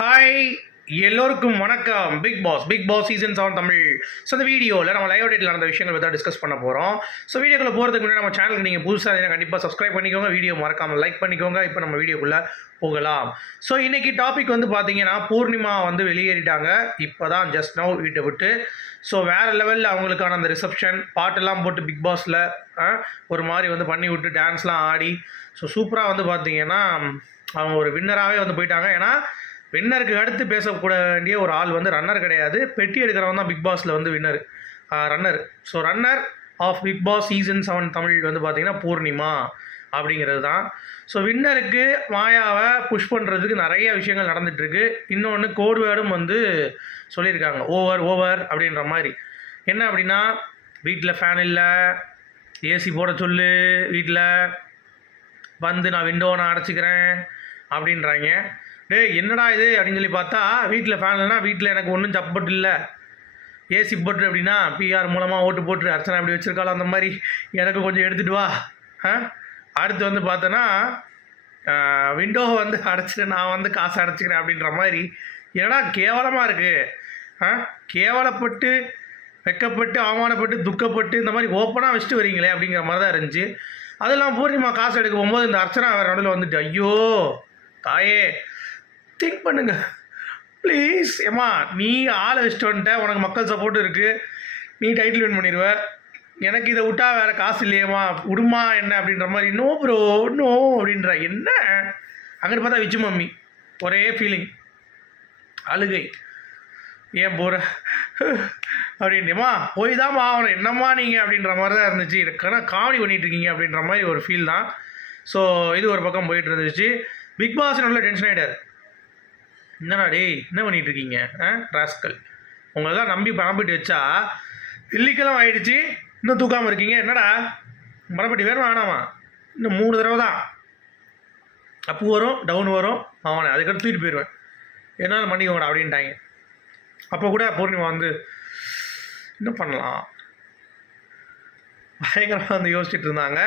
Hi எல்லோருக்கும் வணக்கம். Bigg Boss Bigg Boss season seven Tamil. So இந்த வீடியோவில் நம்ம லைவ் டேட்டில் நடந்த விஷயங்கள் பற்றி டிஸ்கஸ் பண்ண போகிறோம் ஸோ வீடியோக்குள்ளே போகிறதுக்கு முன்னாடி நம்ம சேனலுக்கு நீங்கள் புதுசாக இருந்தால் கண்டிப்பாக சப்ஸ்கிரைப் பண்ணிக்கோங்க. வீடியோ மறக்காமல் லைக் பண்ணிக்கோங்க. இப்போ நம்ம வீடியோக்குள்ளே போகலாம். ஸோ இன்றைக்கி டாபிக் வந்து பார்த்தீங்கன்னா பூர்ணிமா வந்து வெளியேறிட்டாங்க. இப்போ தான் ஜஸ்ட் நவ் வீட்டை விட்டு. ஸோ வேறு லெவலில் அவங்களுக்கான அந்த ரிசப்ஷன் பாட்டெல்லாம் போட்டு பிக் பாஸில் ஒரு மாதிரி வந்து பண்ணி விட்டு டான்ஸ்லாம் ஆடி. ஸோ சூப்பராக வந்து பார்த்தீங்கன்னா அவங்க ஒரு வின்னராகவே வந்து போயிட்டாங்க. ஏன்னா வின்னருக்கு அடுத்து பேசக்கூட வேண்டிய ஒரு ஆள் வந்து ரன்னர் கிடையாது. பெட்டி எடுக்கிறவன் தான் பிக் பாஸில் வந்து winner runner so runner of Bigg Boss season seven Tamil வந்து பார்த்தீங்கன்னா பூர்ணிமா அப்படிங்கிறது தான். ஸோ வின்னருக்கு மாயாவை புஷ் பண்ணுறதுக்கு நிறைய விஷயங்கள் நடந்துகிட்ருக்கு இன்னொன்று கோடுவேடும் வந்து சொல்லியிருக்காங்க. ஓவர் ஓவர் அப்படின்ற மாதிரி. என்ன அப்படின்னா வீட்டில் ஃபேன் இல்லை. ஏசி போட சொல்லு வீட்டில் வந்து நான் விண்டோவை நான் அடைச்சிக்கிறேன் அப்படின்றாங்க. டேய் என்னடா இது அப்படின்னு சொல்லி பார்த்தா வீட்டில் ஃபேன் இல்லைனா வீட்டில் எனக்கு ஒன்றும் சப்போர்ட் இல்லை. ஏசி போட்டு அப்படின்னா பிஆர் மூலமாக ஓட்டு போட்டு அர்ச்சனா அப்படி வச்சுருக்காளோ அந்த மாதிரி எனக்கு கொஞ்சம் எடுத்துகிட்டு வா. ஆ? அடுத்து வந்து பார்த்தோன்னா விண்டோவை வந்து அடைச்சிட்டு நான் வந்து காசு அடைச்சிக்கிறேன் அப்படின்ற மாதிரி. என்னடா கேவலமாக இருக்குது ஆ? கேவலப்பட்டு வெக்கப்பட்டு அவமானப்பட்டு துக்கப்பட்டு இந்த மாதிரி ஓப்பனாக வச்சுட்டு வரீங்களே அப்படிங்கிற மாதிரி தான் இருந்துச்சு. அதெல்லாம் பூர்ணிமா காசு எடுக்க போகும்போது இந்த அர்ச்சனா வேறு நடுவில் வந்துட்டு ஐயோ தாயே திங்க் பண்ணுங்க. ப்ளீஸ் ஏம்மா நீ ஆளை வச்சுட்டு வந்துட்ட. உனக்கு மக்கள் சப்போர்ட் இருக்குது நீ டைட்டில் வின் பண்ணிடுவ எனக்கு இதை விட்டா வேறு காசு இல்லையேம்மா. விடுமா என்ன அப்படின்ற மாதிரி நோ ப்ரோ நோ அப்படின்ற. என்ன? அங்கிட்டு பார்த்தா விச்சு மம்மி. ஒரே ஃபீலிங் அழுகை. ஏன் போகிற அப்படின்ட்டுமா போய் தான் ஆகணும் என்னம்மா நீங்கள் அப்படின்ற மாதிரி தான் இருந்துச்சு. எனக்கான காமெடி பண்ணிட்டு இருக்கீங்க அப்படின்ற மாதிரி ஒரு ஃபீல் தான். ஸோ இது ஒரு பக்கம் போயிட்டு இருந்துச்சு. பிக் பாஸ் நல்ல டென்ஷன் ஆகிட்டார் என்னடா டேய் என்ன பண்ணிட்டு இருக்கீங்க ஆ? ராஸ்கல் உங்களெல்லாம் நம்பி பணப்பட்டு வச்சா வெள்ளிக்கிழமை ஆயிடுச்சு. இன்னும் தூக்காமல் இருக்கீங்க. என்னடா? மரப்பட்டி வேணும் வேணாமா இன்னும் மூணு தடவை தான். அப்பு வரும் டவுன் வரும். அவனை அதுக்கடுத்து தூக்கிட்டு போயிடுவேன். என்னால் பண்ணிக்கோங்கடா அப்படின்ட்டாங்க. அப்போ கூட பூர்ணிமா வந்து என்ன பண்ணலாம். பயங்கரமாக வந்து யோசிச்சுட்டு இருந்தாங்க.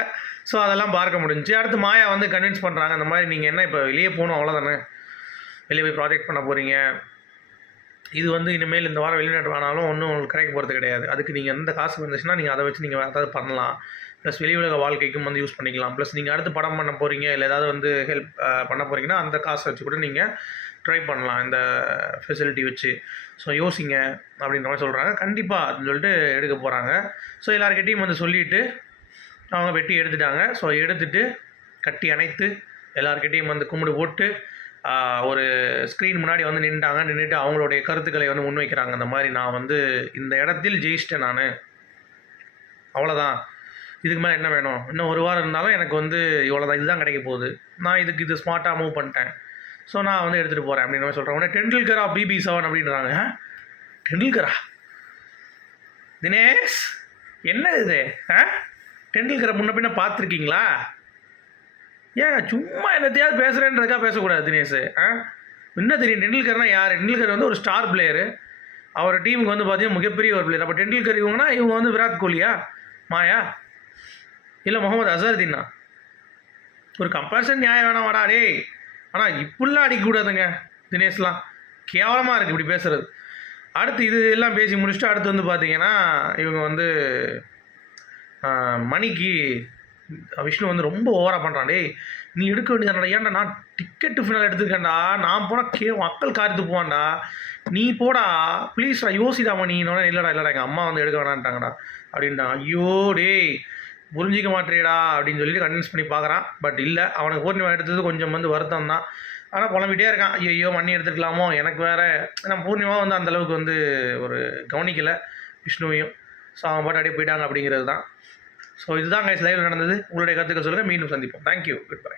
ஸோ அதெல்லாம் பார்க்க முடிஞ்சு அடுத்து மாயா வந்து கன்வின்ஸ் பண்ணுறாங்க அந்த மாதிரி நீங்கள் என்ன இப்போ வெளியே போகணும்? அவ்வளோதானே வெளியே போய் ப்ராஜெக்ட் பண்ண போகிறீங்க இது வந்து இனிமேல் இந்த வாரம் வெளிநாட்டு வேணாலும் ஒன்றும் உங்களுக்கு கிடைக்க போகிறது கிடையாது. அதுக்கு நீங்கள் எந்த காசு வந்துச்சுன்னா நீங்கள் அதை வச்சு நீங்கள் வேறு ஏதாவது பண்ணலாம். ப்ளஸ் வெளி உலக வாழ்க்கைக்கும் வந்து யூஸ் பண்ணிக்கலாம். ப்ளஸ் நீங்கள் அடுத்து படம் பண்ண போகிறீங்க இல்லை ஏதாவது வந்து ஹெல்ப் பண்ண போகிறீங்கன்னா அந்த காசை வச்சு கூட நீங்கள் ட்ரை பண்ணலாம். இந்த ஃபெசிலிட்டி வச்சு. ஸோ யோசிங்க அப்படின்ற மாதிரி சொல்கிறாங்க கண்டிப்பாக அப்படின்னு சொல்லிட்டு எடுக்க போகிறாங்க ஸோ எல்லாருக்கிட்டையும் வந்து சொல்லிவிட்டு அவங்க வெட்டி எடுத்துட்டாங்க. ஸோ எடுத்துட்டு கட்டி அணைத்து எல்லாருக்கிட்டையும் வந்து கும்பிடு போட்டு ஒரு ஸ்க்ரீன் முன்னாடி வந்து நின்றுட்டாங்க நின்றுட்டு அவங்களுடைய கருத்துக்களை வந்து முன்வைக்கிறாங்க. அந்த மாதிரி நான் வந்து இந்த இடத்தில் ஜெயிச்சிட்டேன் நான். அவ்வளோதான் இதுக்கு மேலே என்ன வேணும்? இன்னும் ஒரு வாரம் இருந்தாலும் எனக்கு வந்து இவ்வளோ தான் இதுதான் கிடைக்க போகுது. நான் இதுக்கு இது ஸ்மார்ட்டாக மூவ் பண்ணிட்டேன். ஸோ நான் வந்து எடுத்துகிட்டு போகிறேன் அப்படின்னு மாதிரி சொல்கிறேன் உடனே டெண்டுல்கரா பிபி செவன் அப்படின்றாங்க. டெண்டுல்கரா? தினேஷ் என்ன இது? ஆ? டெண்டுல்கரை முன்ன பின்ன பார்த்துருக்கீங்களா? ஏங்க சும்மா என்னத்தையாவது பேசுகிறேன்றதுக்காக பேசக்கூடாது தினேஷ். ஆ? என்ன தெரியும் டெண்டுல்கர்னா யார்? டெண்டுல்கர் வந்து ஒரு ஸ்டார் பிளேயரு அவர் டீமுக்கு வந்து பார்த்தீங்கன்னா மிகப்பெரிய ஒரு பிளேயர் அப்போ டெண்டுல்கர் இவங்கன்னா இவங்க வந்து விராட் கோலியா? மாயா? இல்லை முகமது அசருதீனா? ஒரு கம்பேரிசன் நியாயம் வேணாம் வாடா டே ஆனால் இப்படிலாம் அடிக்கக்கூடாதுங்க தினேஷ்லாம். கேவலமாக இருக்குது இப்படி பேசுகிறது அடுத்து இது எல்லாம் பேசி முடிச்சுட்டு அடுத்து வந்து பார்த்தீங்கன்னா இவங்க வந்து மணிக்கு விஷ்ணு வந்து ரொம்ப ஓவராக பண்ணுறான் டேய் நீ எடுக்க வேண்டியதானடா ஏன்டா நான் டிக்கெட்டு ஃபினால் எடுத்துருக்கேன்டா. நான் போனால் கே மக்கள் காரித்து போவான்டா. நீ போடா. ப்ளீஸ்டா யோசிடா நீ. இல்லைடா இல்லைடா எங்கள் அம்மா வந்து எடுக்க வேணான்ட்டாங்கடா. அப்படின்ட்டான் ஐயோ டேய் புரிஞ்சிக்க மாட்டேடா அப்படின்னு சொல்லிட்டு கன்வின்ஸ் பண்ணி பார்க்குறான் பட் இல்லை அவனுக்கு பூர்ணிமா எடுத்தது கொஞ்சம் வந்து வருத்தம் தான். ஆனால் புலம்பிட்டே இருக்கான். ஐயோ மண்ணி எடுத்துக்கலாமோ? எனக்கு வேறு ஏன்னா பூர்ணிமா வந்து அந்தளவுக்கு வந்து ஒரு கவனிக்கலை விஷ்ணுவையும். ஸோ அவன் பாட்டு அப்படியே போயிட்டாங்க அப்படிங்கிறது தான். ஸோ இதுதான் கைஸ் லைவ் நடந்தது. உங்களுடைய கருத்துக்கள் சொல்லுங்கள் மீண்டும் சந்திப்போம். Thank you good by